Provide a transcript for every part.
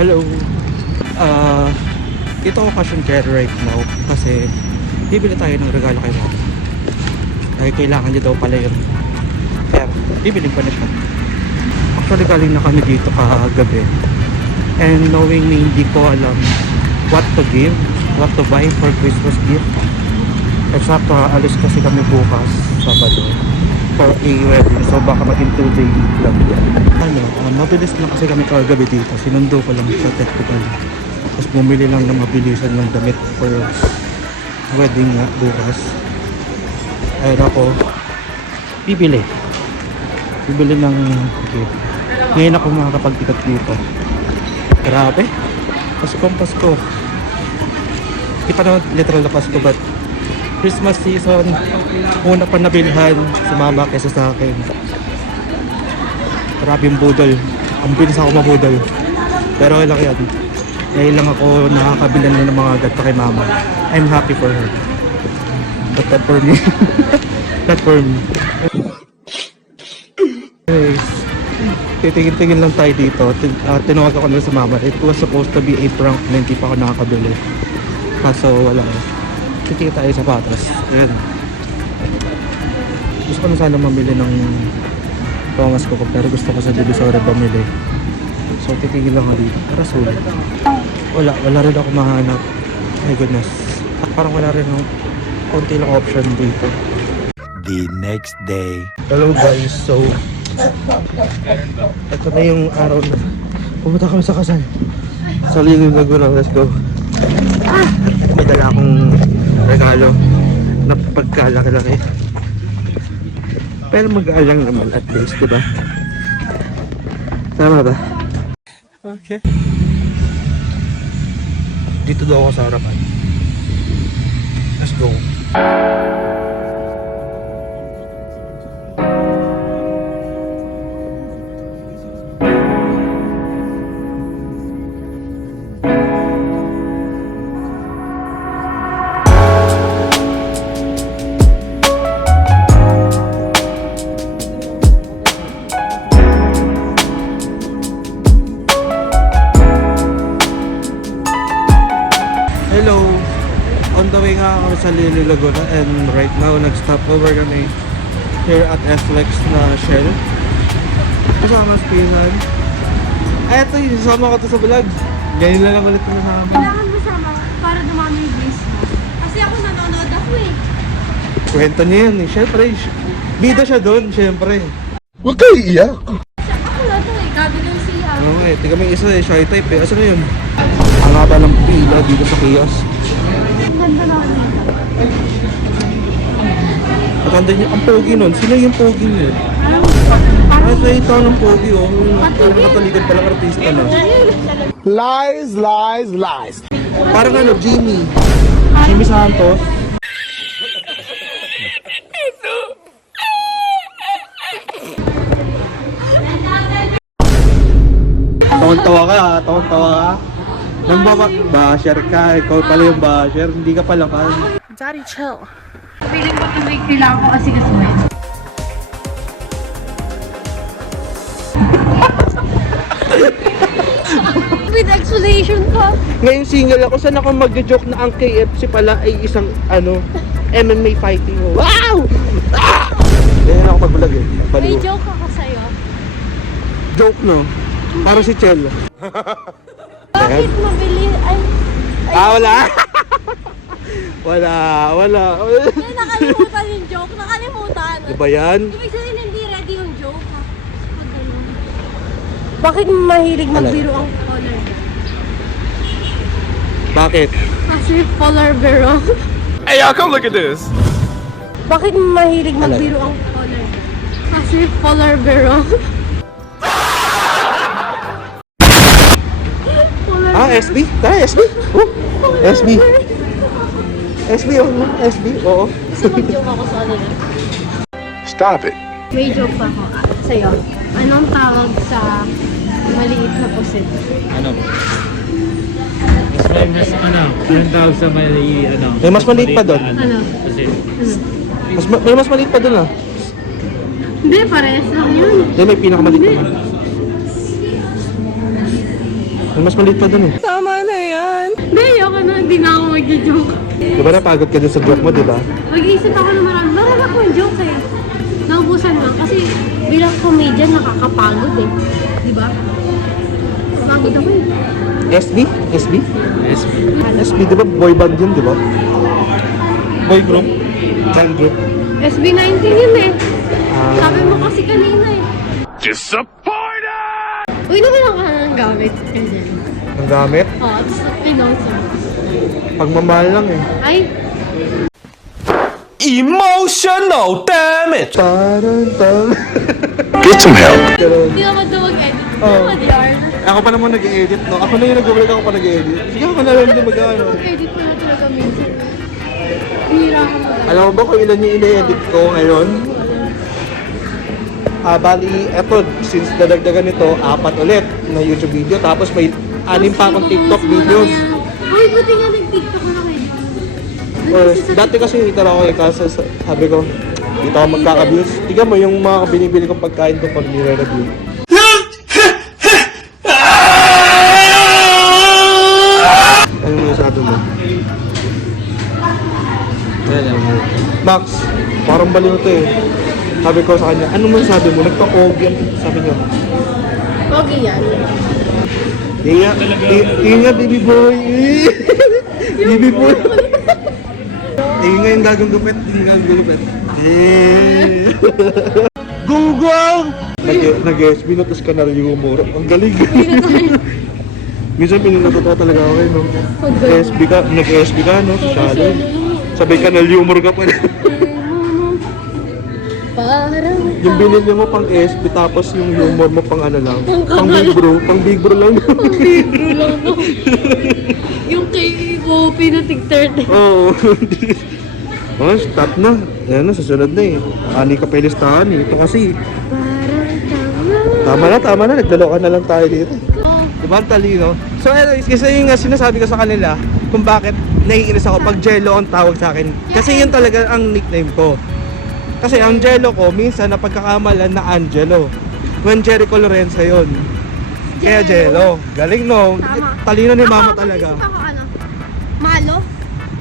Hello. Ito ako occasion care right now kasi bibili tayo ng regalo kay mama. Dahil kailangan niya daw pala yun. Kaya bibilin ko na siya. Actually galing na kami dito kagabi. And knowing me, hindi ko alam what to give, what to buy for Christmas gift. Eksakto alis kasi kami bukas, Sabado, for a wedding. So baka maging 2-day lang yan. Mabilis lang kasi kami kagabi dito. Sinundo ko lang sa technical. Tapos bumili lang ng mabilisan ng damit for wedding nga bukas. Ayun ako, bibili ng gift. Ngayon ako makakapagtikat dito. Grabe, Paskong Pasko. Di pa naman literal na Pasko, but Christmas season, una pa nabilhan si mama kaysa sa akin. Grabe yung budol. Ang bilis ako mabudol. Pero lang yan. Ngayon lang ako nakakabilan na ng mga gato kay mama. I'm happy for her. But not for me. Not for me. Anyways, titingin-tingin lang tayo dito. Tinawag ako nila sa mama. It was supposed to be a prank na hindi pa ako nakakabili. Kaso wala. Titingin tayo sa patas. Ayan. Gusto ko na sana mamili ng pangas ko, pero gusto ko sa Divisoria bumili. So titingin lang ako dito. Para sulit. Wala rin ako mahanap. My goodness. Parang wala rin ako. Konti lang option dito. The next day. Hello guys. So ito na yung araw na pumunta kami sa kasal. Sa Lilo Laguna. Let's go. May dala akong regalo na pagkalaki-laki. Pero mag-aalang naman at least, diba? Tama ba? Okay. Dito daw ako sa harapan. Let's go. Hello! On the way nga kami sa Lilo Laguna and right now nag-stop over kami here at SLEX na Shell. Kasama sa Pinsan. Ay, ito yung sasama ko to sa vlog. Ganyan lang ulit na namin. Kailangan mo sama para dumami yung views mo. Kasi ako nanonood ako eh. Kwento niya yan eh. Siyempre, bida siya doon, siyempre. Huwag kayo iiyak. Ako na to eh. Gabi daw siya. Oo eh, tika may isa eh, shy type eh. Asa na yun? Ang haba ng pila dito sa kiosk. Ang ganda na ako. At andun yung, ang pogi nun. Sino yung pogi nun? Parang Sa ito ng pogi oh. Parang nakatalikod palang artista na. Lies, lies, lies. Parang ano, Jimmy. Jimmy Santos. Tawang-tawa ka, tawang-tawa ka. Nang basher ka, ikaw pala yung basher, hindi ka pala kan. Daddy, chill. Feeling ko tuwing kailangan ko kasi kasuhin. With explanation pa. Ngayon single ako, saan ako mag-joke na ang KFC pala ay isang MMA fighting. Wow! Ah! Ganyan ako mag-vlog eh. May Baliw. joke ako sa'yo. Joke no? Parang si Chel. Bakit mabili? Ay, Wala! Wala. ay, nakalimutan yung joke. Nakalimutan. Ano ba yan? Ibig sabihin hindi ready yung joke ha. Pag ganun. Bakit mahilig magbiro ang color? Bakit? Kasi polar bear. Hey, y'all, come look at this. Bakit mahilig magbiro ang color? Kasi polar bear. SB? Tara, SB? Oh, SB. SB, oh. SB, oo. Kasi mag-joke ako sa kanila. Stop it. May joke pa ako sa'yo. Anong tawag sa maliit na pusit? Ano? Anong tawag sa mali, ano? May mas maliit pa doon. Ano? Kasi, May mas maliit pa doon ah. Hindi, parehas lang yun. Hindi, may pinakamaliit pa. Mas maliit pa dun eh. Tama na yan. Hindi, ayoko na. Hindi na ako mag-joke. Di ba napagod ka dun sa joke mo, di ba? Mag-iisip ako ng marami. Marami akong joke eh. Naubusan lang. Kasi bilang comedian, nakakapagod eh. Di ba? Pagod ako eh. SB? SB? SB. SB, di ba boy band yun, di ba? Boy group? Band group? SB19 yun eh. Sabi mo kasi kanina eh. Disappointed! Uy, naman ka ng gamit kasi. Ang gamit? Oo, tapos pinost mo. Pagmamahal lang eh. Ay, Emotional damage! Tarantang. Get some help. hindi naman ito mag-edit. Hindi Oo. naman yarn. Ako pa naman nag-edit, no? Ako na yung nag-vlog, ako pa nag-edit. Sige, ako na lang din mag-ano. Mag-edit ko na talaga minsan. Hihira ka mag Alam mo ba kung ilan yung ine-edit ko ngayon? Bali, eto, since dadagdagan nito, 4 ulit na YouTube video. Tapos may 6 pa akong TikTok videos. Uy, buti nga nag-TikTok na kayo. Dati kasi hitar ako eh, kaso sabi ko, dito ako magkaka-views. Tignan mo yung mga binibili kong pagkain ko pag nire-review. Ano yung sabi mo? Max, parang baliw to eh. Sabi ko sa kanya, ano man sabi mo? Nagpa-pogi yan. Sabi niya, Pogi yan. tingin nga baby boy. Baby boy. Tingin nga yung gagong gupit. Tingin nga yung gupit. Gunggong! Nag-SB na tapos kanal yung humor. Ang galing. Minsan pinunatuto talaga ako no? SB ka, nag-SB ka no? Shallow. Sabay kanal humor ka pa. Parang Yung binili mo pang SB tapos yung humor mo pang ano lang. Pang big bro lang. bibro lang to. Yung kay Poppy na tig-30. Oo. Oh, stop na. Ayan na, susunod na eh. Ani ka pa yung listahan eh. Ito kasi. Parang Tama na. Nagdaloka na lang tayo dito. Oh, Diba ang talino? So anyways, kasi yung sinasabi ko sa kanila kung bakit naiinis ako pag Jello ang tawag sa akin. Kasi yun talaga ang nickname ko. Kasi ang Jello ko, minsan napagkakamalan na Angelo. When Jericho Lorenzo yun. Kaya Jello. Galing no? Tama. Talino ni mama Ako, talaga. mag-isip ako, ano? Malo?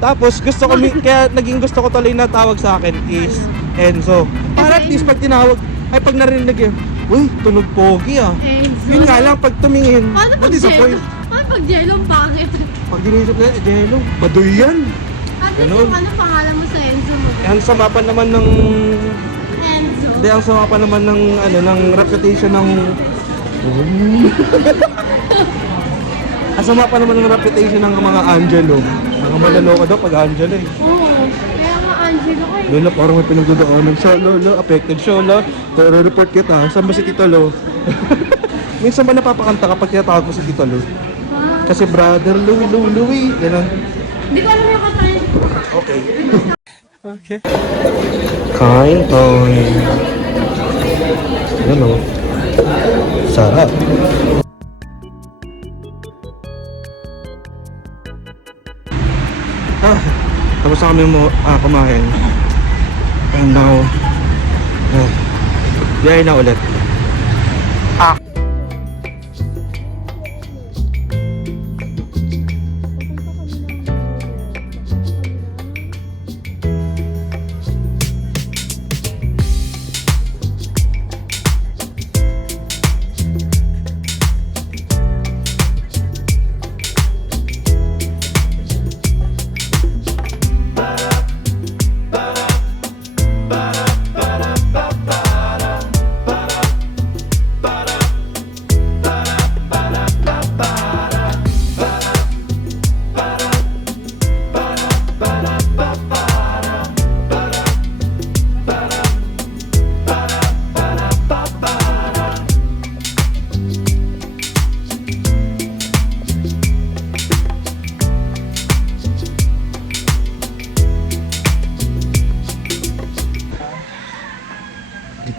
Tapos gusto ko, kaya naging gusto ko tuloy na tawag sa akin is Enzo. Para at least pag tinawag, ay pag narinig yun, uy, tunog pogi ah. Enzo. Yun nga lang, pag tumingin, Paano pag na-disappoint. Jello? Paano pag Jello ang pangit? Pag dinisip ko, Jello, baduy yan. At least Ganun. yung ano pangalan mo sa Enzo mo? Ang sama pa naman ng, Enzo. hindi, ang sama pa naman ng, ano, ng reputation ng, ang sama pa naman ng reputation ng mga Angelo. Mga malaloko daw pag Angelo eh. Oo. Kaya nga Angelo ko eh. Lola, parang may pinagdadaanan siya. Lola, affected siya, Lola. Report kita. Saan ba si Tito Lo? Minsan ba napapakanta kapag tinatawag ko si Tito Lo? Kasi brother Louie. Ganun. Hindi ko alam yung kanta yun. Okay. Kain time. Ano? Sarap. Tapos na kami kumain. And now, biyay na ulit.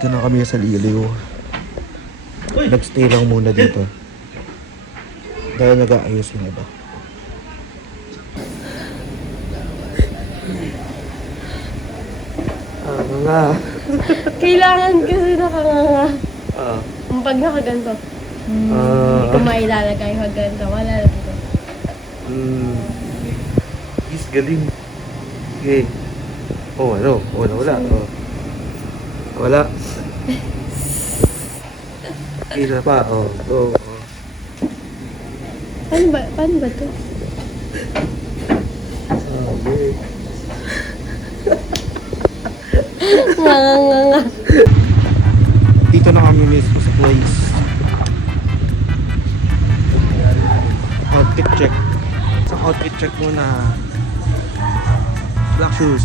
Dito na kami sa Liliw. Nagstay lang muna dito. Dahil nag-aayos yung iba. Nga. Kailangan kasi nakanganga. Ah. Pag nakaganto. Hindi ko mailalagay hanggang sa wala lang ito. Is galing. Okay. Oh, ano? Wala. Oh. Wala. Isa pa. Oh. Paano ba to? Nga. Dito na kami mismo sa place. Outfit check. Sa outfit check muna. Black shoes.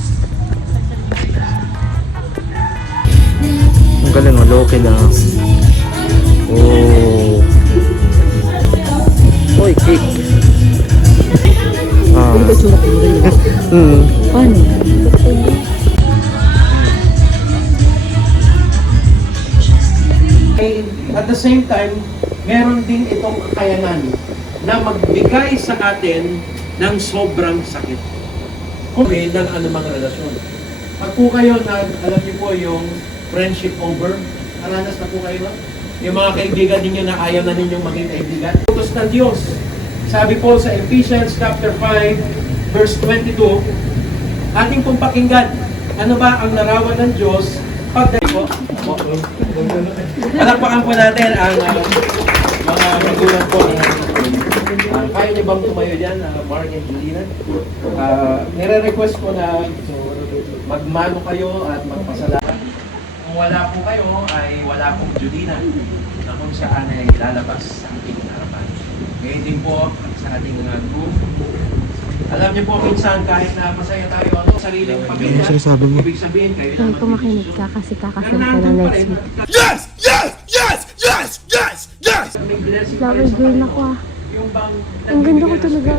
Ang galing, low-key lang. Oh. Oy, cake. Paano? At the same time, meron din itong kakayanan na magbigay sa atin ng sobrang sakit. Kung ng anumang relasyon. Pag po kayo alam niyo po yung friendship over, naranas na po kayo, no? Yung mga kaibigan ninyo na ayaw na ninyong maging kaibigan. Utos ng Diyos. Sabi po sa Ephesians chapter 5, verse 22, ating pong pakinggan, ano ba ang larawan ng Diyos pag po? Palakpakan po natin ang mga magulang po. Kaya niyo bang tumayo dyan, Mark and Julina? Nire-request ko na magmano kayo at magpasalamat. Kung wala po kayo, ay wala pong Julina na kung saan ay lalabas sa ating harapan. Ngayon din po sa ating group. Alam niyo po minsan kahit na masaya tayo, sariling pamilya, Ano sinasabi mo? ibig sabihin kayo Kaya na kung makinig ka kasi kakasal ka na next week. may blessing Flower girl ako ah. yung bang Ang ganda ko talaga.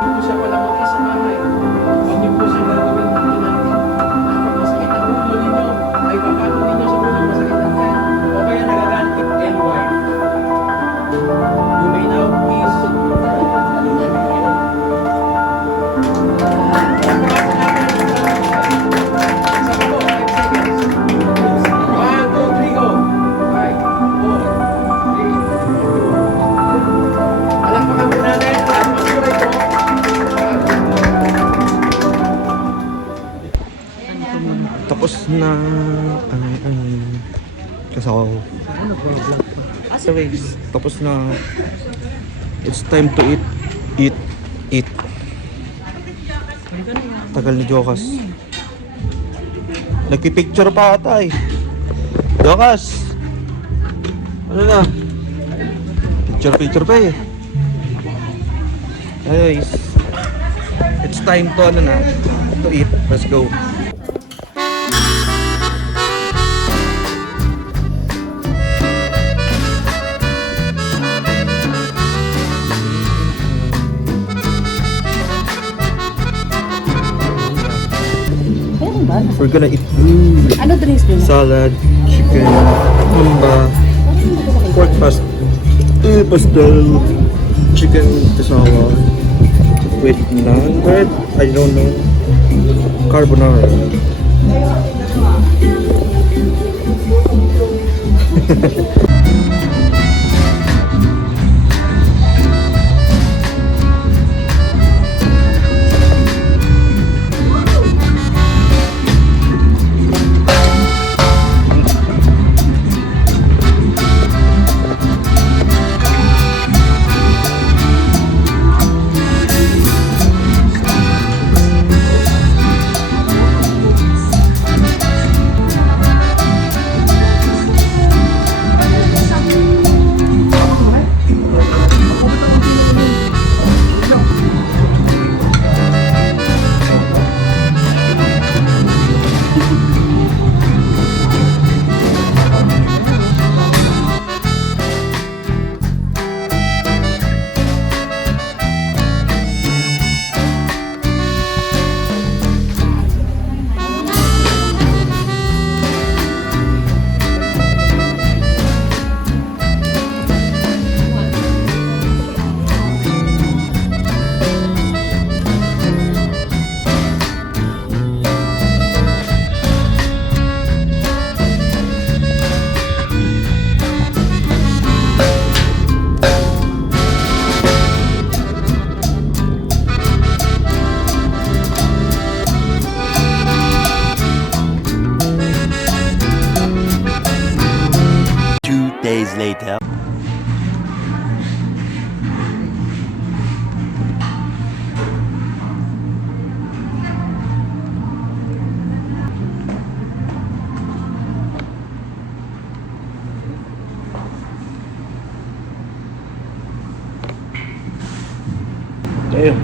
Hindi po siya wala makisama eh. Huwag niyo po siya gagawin ng natin. Kapag masakit ang ulo ninyo, ay papatong ninyo sa unang masakit ang yan. O kaya nagaganti and wife. You may now please. Isa pa po, 5 seconds. 1, 2, 3, go. 5, 4, 3, 2. Palakpakan po natin at magsuray po. Tapos na kasaw. Anyways, tapos na. It's time to eat. Tagal ni Jokas. Nagpipicture pa ata eh. Jokas! Ano na? Picture pa eh. Anyways, it's time to to eat. Let's go. We're gonna eat food. Ano drinks mo? Salad, chicken, humba, pork pastel, chicken tasala with naan bread. I don't know. Carbonara. Ayun.